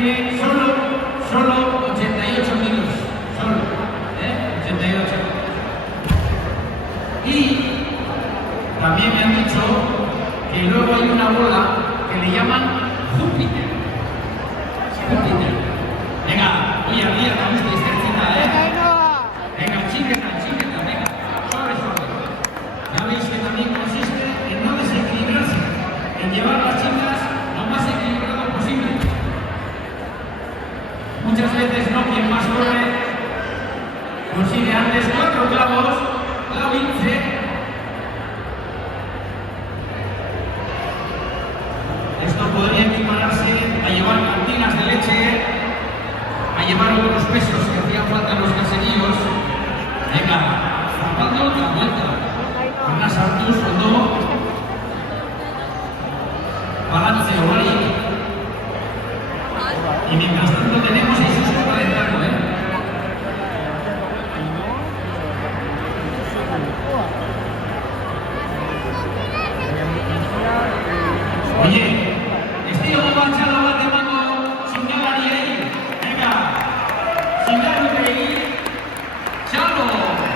tiene solo 88 kilos. Solo, 88. Y también me han dicho que luego hay una bola que le llaman Júpiter. Júpiter. Venga, hoy al día también estoy ejercita, Venga, chiqueta, venga. Suave. Ya veis que también consiste en no desequilibrarse, en llevar las chicas lo más equilibrado posible. Muchas veces no quien más corre consigue antes 4 clavos, clavo 15. Esto podría equipararse a llevar cantinas de leche, a llevar algunos pesos que hacían falta en los caseríos. Venga, zapando otra vuelta. Unas artus o no. Balance oblique. Y mientras tanto tenemos el susto calentando, Oye, estilo Chalo va de mano sin ganar ni ahí. Venga, sin ganar ni ahí. Chalo,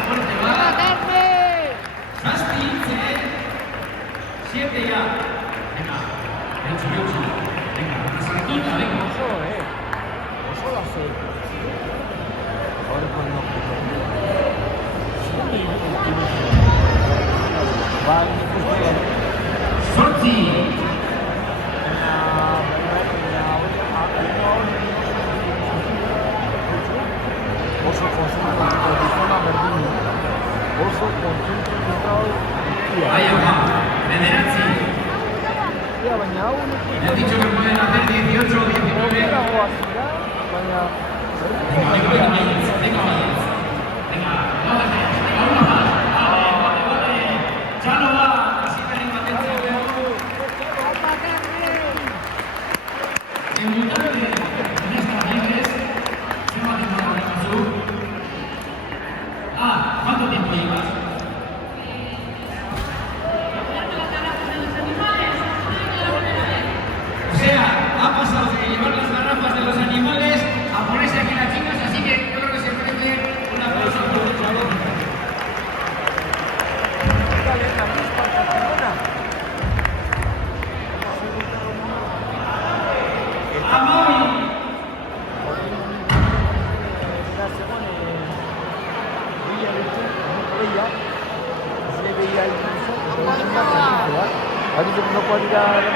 fuerte va. Más 15, 7 ya. Venga, 8. Venga, una saltuta, venga. Eso lo hace. Ahora cuando Sorti. Oso Vaya va, Federazzi. Me han dicho que pueden hacer 18 o 19. Venga, no dejes, una más. Vale. Ya no va, así que hay potencia. Debutante en estas ligas, se va a quedar en azul. ¿Cuánto tiempo llevas? O sea, ha pasado de llevar las garrafas de los animales a ponerse aquí las chicas, así que yo creo que se merece un aplauso por el chaval. Hadi no può arrivare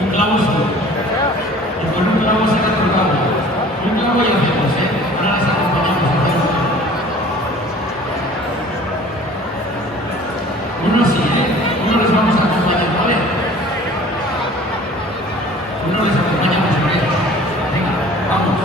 Un clavo solo. Y con un clavo se ha tocado. Un clavo ya hacemos, Ahora las acompañamos. Uno sí, Uno les vamos a acompañar, ¿vale? Uno les acompañamos por ellos. Venga, vamos.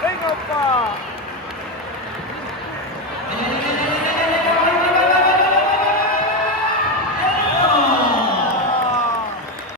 Venga, pa!